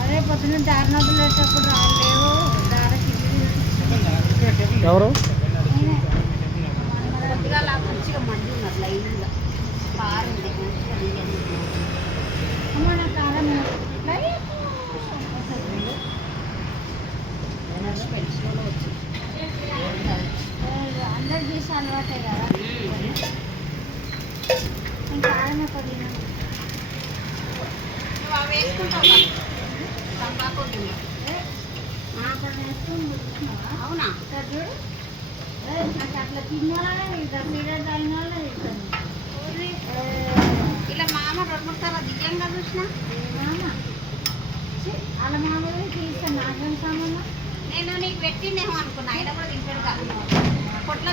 అదే పొద్దున్న దారి వదిలేటప్పుడు రాలేవు ఎవరు కొద్దిగా మంచిగా మండి ఉన్నారు లైన్గా కారు ఉంది మన కారం పెన్షన్లో వచ్చి అందరు చేసి అలవాటే కదా ఇంకా కారం ఎక్కువ తిన్నాను అవి వేసుకుంటావు తంబాకు అవునా చూడు నాకు అట్లా తిన్నాళ్ళనే వెళ్తాను మీరే తాగిన వాళ్ళే వెళ్తాను ఇలా మామ 2-3 సార్లు దివ్యంగా చూసిన మామ వాళ్ళ మామూలు తీస్తాను నాకేం సామాన్ నేను నీకు పెట్టిందేమో అనుకున్నా అయినా కూడా తింటాడు కాదు పొట్ల